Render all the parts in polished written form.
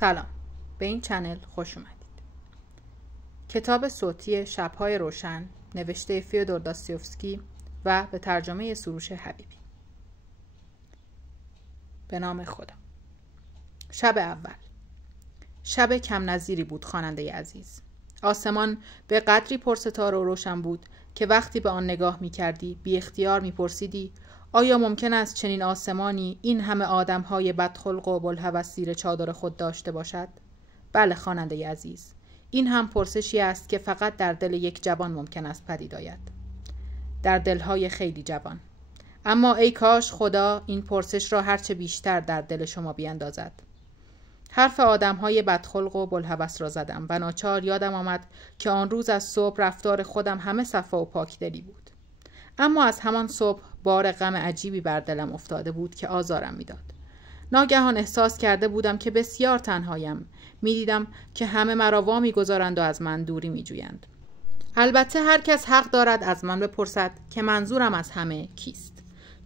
سلام، به این چنل خوش اومدید. کتاب صوتی شب‌های روشن نوشته فیودور داستایوفسکی و به ترجمه سروش حبیبی. به نام خدا. شب اول. شب کم نظیری بود خواننده عزیز. آسمان به قدری پرستاره و روشن بود که وقتی به آن نگاه می کردی بی اختیار می پرسیدی آیا ممکن است چنین آسمانی این همه آدم‌های بدخلق و بلهوس زیر چادر خود داشته باشد؟ بله خواننده عزیز، این هم پرسشی است که فقط در دل یک جوان ممکن است پدید آید. در دل‌های خیلی جوان. اما ای کاش خدا این پرسش را هرچه بیشتر در دل شما بیندازد. حرف آدم‌های بدخلق و بلهوس را زدم و ناچار یادم آمد که آن روز از صبح رفتار خودم همه صفا و پاکدلی بود. اما از همان صبح بار غم عجیبی بر دلم افتاده بود که آزارم میداد. ناگهان احساس کرده بودم که بسیار تنهایم. میدیدم که همه مرا وا می‌گذارند و از من دوری می‌جویند. البته هر کس حق دارد از من بپرسد که منظورم از همه کیست.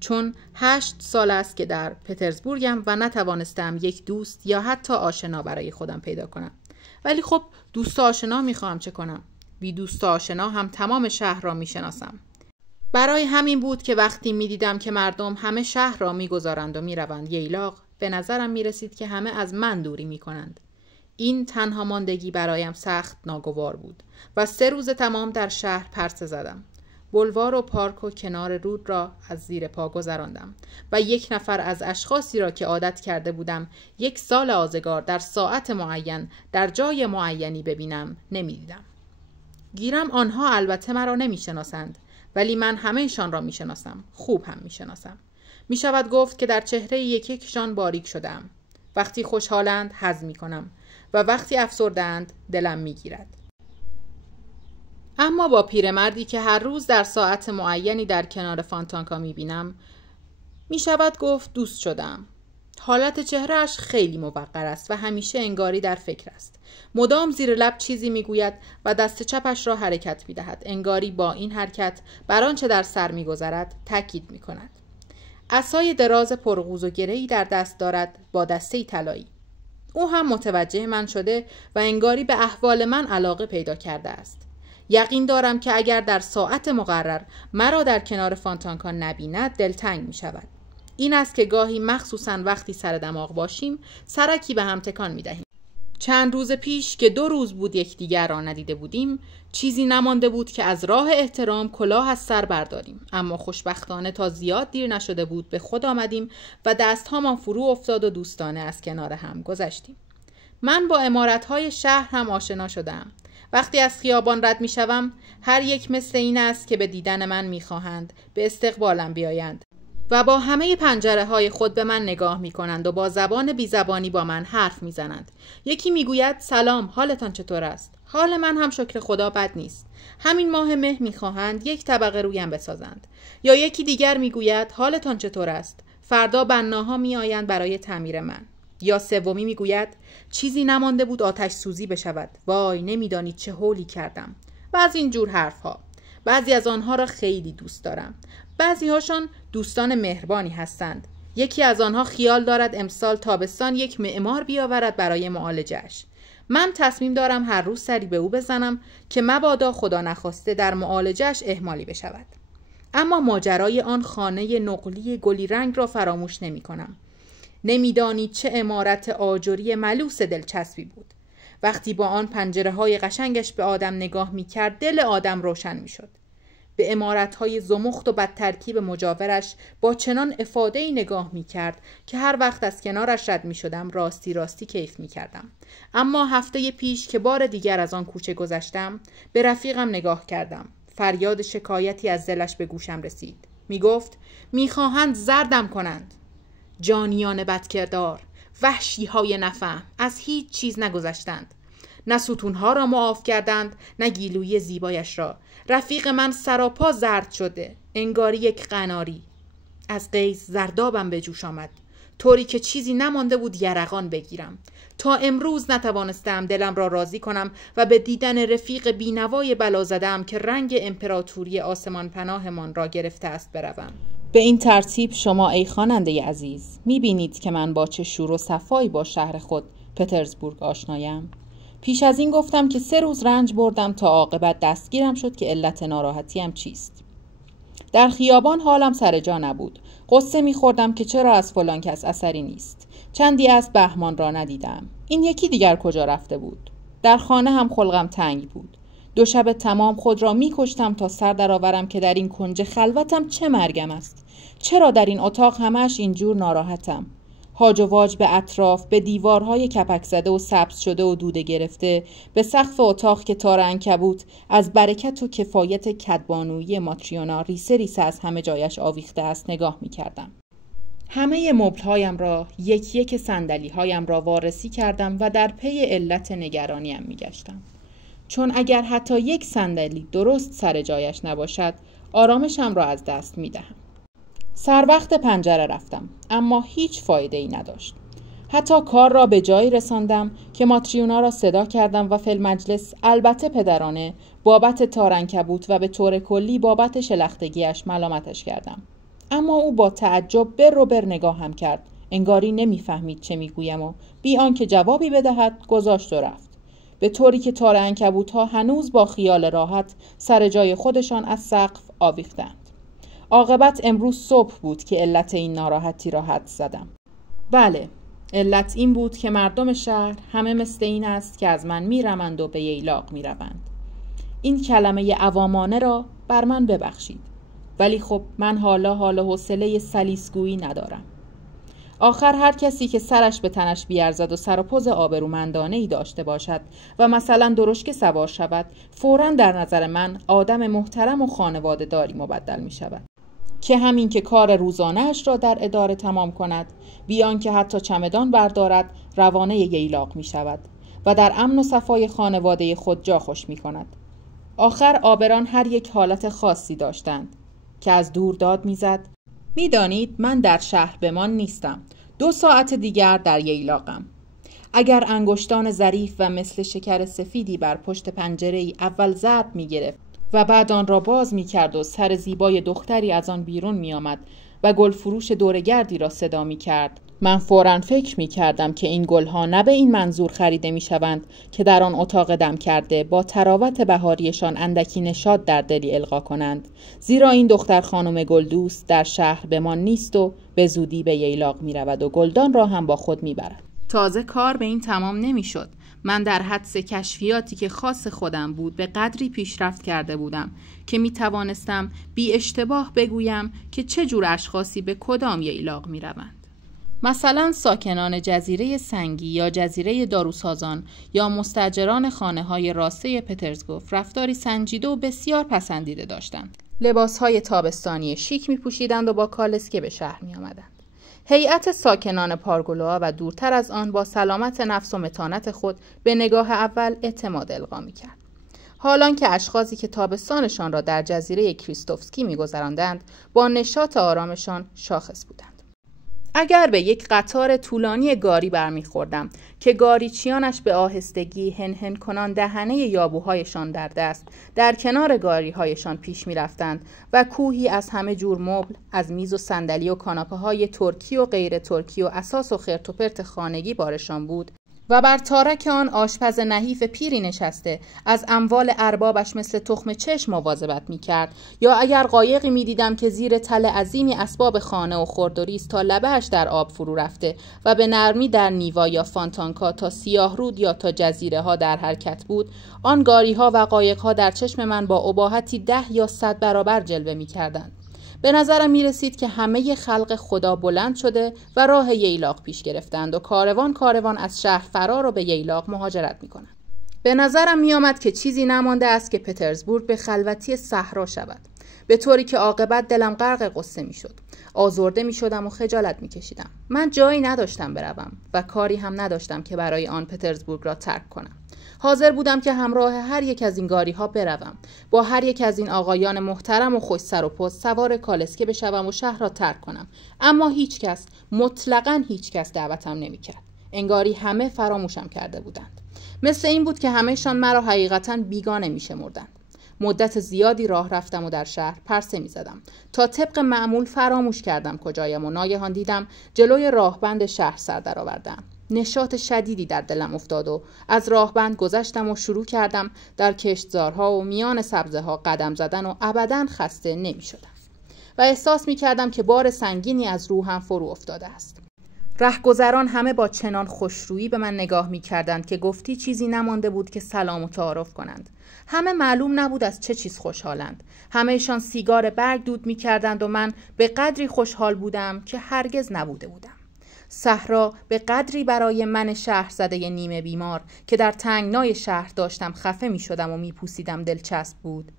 چون 8 سال است که در پترزبورگم و نتوانستم یک دوست یا حتی آشنا برای خودم پیدا کنم. ولی خب دوست آشنا می‌خواهم چه کنم؟ بی دوست آشنا هم تمام شهر را می‌شناسم. برای همین بود که وقتی می‌دیدم که مردم همه شهر را می‌گذارند و می‌روند ییلاق، به نظرم می‌رسید که همه از من دوری می‌کنند. این تنها ماندگی برایم سخت ناگوار بود و 3 روز تمام در شهر پرسه زدم. بلوار و پارک و کنار رود را از زیر پا گذراندم و یک نفر از اشخاصی را که عادت کرده بودم 1 سال آزگار در ساعت معین در جای معینی ببینم نمی‌دیدم. گیرم آنها البته مرا نمی‌شناسند، ولی من همه‌شان را می‌شناسم، خوب هم می‌شناسم. می‌شود گفت که در چهره یکیشان باریک شدم. وقتی خوشحالند حظ می‌کنم و وقتی افسرده‌اند دلم می‌گیرد. اما با پیرمردی که هر روز در ساعت معینی در کنار فانتانکا می‌بینم، می‌شود گفت دوست شدم. حالت چهرهش خیلی موقر است و همیشه انگاری در فکر است. مدام زیر لب چیزی میگوید و دست چپش را حرکت می‌دهد. انگاری با این حرکت بر آنچه در سر می‌گذرد تاکید می‌کند. عصای دراز پرغوز و گره‌ای در دست دارد با دسته طلایی. او هم متوجه من شده و انگاری به احوال من علاقه پیدا کرده است. یقین دارم که اگر در ساعت مقرر مرا در کنار فانتانکا نبیند دلتنگ می‌شود. این است که گاهی مخصوصاً وقتی سر دماغ باشیم سرکی به هم تکان می‌دهیم. چند روز پیش که 2 روز بود یکدیگر را ندیده بودیم، چیزی نمانده بود که از راه احترام کلاه از سر برداریم. اما خوشبختانه تا زیاد دیر نشده بود به خود آمدیم و دستهامان فرو افتاد و دوستانه از کنار هم گذشتیم. من با عمارت‌های شهر هم آشنا شدم. وقتی از خیابان رد می‌شوم، هر یک مثل این است که به دیدن من می‌خواهند به استقبالم بیایند و با همه پنجره‌های خود به من نگاه می‌کنند و با زبان بی‌زبانی با من حرف می‌زنند. یکی می‌گوید سلام، حالتان چطور است؟ حال من هم شکر خدا بد نیست. همین ماه مه می‌خواهند 1 طبقه رویم بسازند. یا یکی دیگر می‌گوید حالتان چطور است؟ فردا بناها می‌آیند برای تعمیر من. یا سومی می‌گوید چیزی نمانده بود آتش سوزی بشود. وای نمی‌دانید چه هولی کردم. و از این جور حرف‌ها. بعضی از آنها را خیلی دوست دارم. بعضی هاشان دوستان مهربانی هستند. یکی از آنها خیال دارد امسال تابستان 1 معمار بیاورد برای معالجه‌اش. من تصمیم دارم هر روز سری به او بزنم که مبادا خدا نخواسته در معالجه‌اش اهمالی بشود. اما ماجرای آن خانه نقلی گلی رنگ را فراموش نمی کنم. نمیدانید چه عمارت آجری ملوس دلچسبی بود. وقتی با آن پنجره‌های قشنگش به آدم نگاه می‌کرد دل آدم روشن می‌شد. به عمارت‌های زمخت و بدترکیب مجاورش با چنان افاده‌ای نگاه می‌کرد که هر وقت از کنارش رد می‌شدم راستی کیف می‌کردم. اما هفته پیش که بار دیگر از آن کوچه گذشتم به رفیقم نگاه کردم. فریاد شکایتی از دلش به گوشم رسید. می‌گفت می‌خواهند زردم کنند. جانیان بدکردار، وحشی‌های نفهم از هیچ چیز نگذشتند. نه ستونها را معاف کردند نه گیلوی زیبایش را. رفیق من سراپا زرد شده، انگاری 1 قناری. از غیظ زردابم به جوش آمد، طوری که چیزی نمانده بود یرقان بگیرم. تا امروز نتوانستم دلم را راضی کنم و به دیدن رفیق بینوای بلا زدم که رنگ امپراتوری آسمان پناهمان را گرفته است بروم. به این ترتیب شما ای خواننده عزیز می‌بینید که من با چه شور و صفایی با شهر خود پترزبورگ آشنایم. پیش از این گفتم که 3 روز رنج بردم تا عاقبت دستگیرم شد که علت ناراحتیم چیست. در خیابان حالم سر جا نبود. قصه می‌خوردم که چرا از فلان کس اثری نیست. چندی از بهمان را ندیدم. این یکی دیگر کجا رفته بود؟ در خانه هم خلقم تنگ بود. 2 شب تمام خود را می‌کشتم تا سر درآورم که در این کنج خلوتم چه مرگم است. چرا در این اتاق همش اینجور ناراحتم؟ هاج و واج به اطراف، به دیوارهای کپک زده و سبز شده و دوده گرفته، به سقف اتاق که تار عنکبوت از برکت و کفایت کدبانویی ماتریونا ریسه ریسه از همه جایش آویخته است نگاه می کردم. همه مبل‌هایم را، یک صندلی‌هایم را وارسی کردم و در پی علت نگرانیم می گشتم. چون اگر حتی 1 صندلی درست سر جایش نباشد، آرامشم را از دست می دهم. سر وقت پنجره رفتم، اما هیچ فایده ای نداشت. حتی کار را به جایی رساندم که ماتریونا را صدا کردم و فی المجلس، البته پدرانه، بابت تار عنکبوت و به طور کلی بابت شلختگیش ملامتش کردم. اما او با تعجب بر نگاهم کرد، انگاری نمیفهمید چه میگویم و بی آنکه جوابی بدهد گذاشت و رفت. به طوری که تار عنکبوت‌ها هنوز با خیال راحت سر جای خودشان از سقف آویختند. عاقبت امروز صبح بود که علت این ناراحتی را حدس زدم. بله، علت این بود که مردم شهر همه مثل این است که از من میرمند و به ییلاق میروند. این کلمه عوامانه را بر من ببخشید، ولی خب من حالا حوصله سلیسگویی ندارم. آخر هر کسی که سرش به تنش بیارزد و سر و پوز آبرومندانه‌ای داشته باشد و مثلا درشکه سوار شود، فوراً در نظر من آدم محترم و خانواده داری مبدل می شود که همین که کار روزانه‌اش را در اداره تمام کند، بیان که حتی چمدان بردارد روانه ییلاق می شود و در امن و صفای خانواده خود جا خوش می کند. آخر آبران هر یک حالت خاصی داشتند که از دور داد می زد: می دانید من در شهر بمان نیستم، 2 ساعت دیگر در ییلاقم. اگر انگشتان ظریف و مثل شکر سفیدی بر پشت پنجره‌ای اول ضرب می گرفت و بعد آن را باز می کرد و سر زیبای دختری از آن بیرون می آمد و گل فروش دورگردی را صدا می کرد، من فوراً فکر می کردم که این گلها نه به این منظور خریده می شوند که در آن اتاق دم کرده با تراوت بهاریشان اندکی نشاط در دلی القا کنند، زیرا این دختر خانم گلدوست در شهر بمان نیست و به زودی به ییلاق می رود و گلدان را هم با خود می برد. تازه کار به این تمام نمی شد. من در حدس کشفیاتی که خاص خودم بود به قدری پیشرفت کرده بودم که می توانستم بی اشتباه بگویم که چه جور اشخاصی به کدام ییلاق می روند. مثلا ساکنان جزیره سنگی یا جزیره داروسازان یا مستاجران خانه‌های راسته پترزگوف رفتاری سنجیده و بسیار پسندیده داشتند. لباسهای تابستانی شیک می پوشیدند و با کالسکه به شهر می آمدند. هیئت ساکنان پارگولوآ و دورتر از آن با سلامت نفس و متانت خود به نگاه اول اعتماد القا می‌کرد. حالان که اشخاصی که تابستانشان را در جزیره کریستوفسکی می‌گذراندند با نشاط آرامشان شاخص بودند. اگر به یک قطار طولانی گاری برمیخوردم که گاریچیانش به آهستگی هنهن کنان دهنه یابوهایشان در دست در کنار گاریهایشان پیش میرفتند و کوهی از همه جور مبل، از میز و صندلی و کاناپه های ترکی و غیر ترکی و اساس و خرت و پرت خانگی بارشان بود و بر تارک آن آشپز نحیف پیری نشسته از اموال اربابش مثل تخم چشم مواظبت می‌کرد، یا اگر قایقی می‌دیدم که زیر تل عظیمی اسباب خانه و خوردوریست تا لبه‌اش در آب فرو رفته و به نرمی در نیوا یا فانتانکا تا سیاه رود یا تا جزیره ها در حرکت بود، آن گاری‌ها و قایق‌ها در چشم من با اباحتی 10 یا 100 برابر جلوه می‌کردند. به نظرم می رسید که همه خلق خدا بلند شده و راه ییلاق پیش گرفتند و کاروان از شهر فرار و به ییلاق مهاجرت می کنند. به نظرم می آمد که چیزی نمانده است که پترزبورگ به خلوتی صحرا شود، به طوری که عاقبت دلم غرق غصه می شد. آزرده می شدم و خجالت می کشیدم. من جایی نداشتم بروم و کاری هم نداشتم که برای آن پترزبورگ را ترک کنم. حاضر بودم که همراه هر یک از این گاری ها بروم، با هر یک از این آقایان محترم و خوش سر و پوست سوار کالسکه بشوم و شهر را ترک کنم، اما هیچ کس، مطلقاً هیچ کس دعوتم نمی‌کرد. انگاری همه فراموشم کرده بودند. مثل این بود که همه‌شان مرا حقیقتاً بیگانه می‌شمردند. مدت زیادی راه رفتم و در شهر پرسه می‌زدم تا طبق معمول فراموش کردم کجایم و ناگهان دیدم جلوی راهبند شهر سر درآوردم. نشاط شدیدی در دلم افتاد و از راهبند گذشتم و شروع کردم در کشتزارها و میان سبزه ها قدم زدن و ابداً خسته نمی شدم و احساس می کردم که بار سنگینی از روحم فرو افتاده است. رهگذران همه با چنان خوشرویی به من نگاه می کردند که گفتی چیزی نمانده بود که سلام و تعارف کنند. همه معلوم نبود از چه چیز خوشحالند. همه‌شان سیگار برگ دود می کردند و من به قدری خوشحال بودم که هرگز نبوده بودم. صحرا به قدری برای من شهرزده نیمه بیمار که در تنگنای شهر داشتم خفه می شدم و می پوسیدم دلچسب بود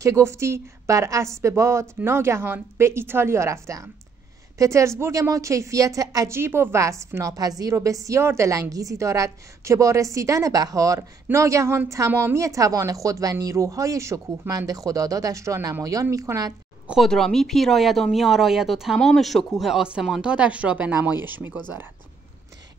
که گفتی بر اسب باد ناگهان به ایتالیا رفتم. پترزبورگ ما کیفیت عجیب و وصف ناپذیر و بسیار دلانگیزی دارد که با رسیدن بهار ناگهان تمامی توان خود و نیروهای شکوهمند خدادادش را نمایان می کند، خود را می پیراید و می آراید و تمام شکوه آسماندادش را به نمایش می گذارد.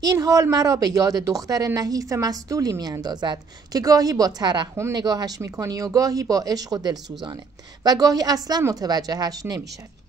این حال مرا به یاد دختر نحیف مسطولی می اندازد که گاهی با ترحم نگاهش می کنی و گاهی با عشق و دلسوزانه و گاهی اصلا متوجهش نمی شوی.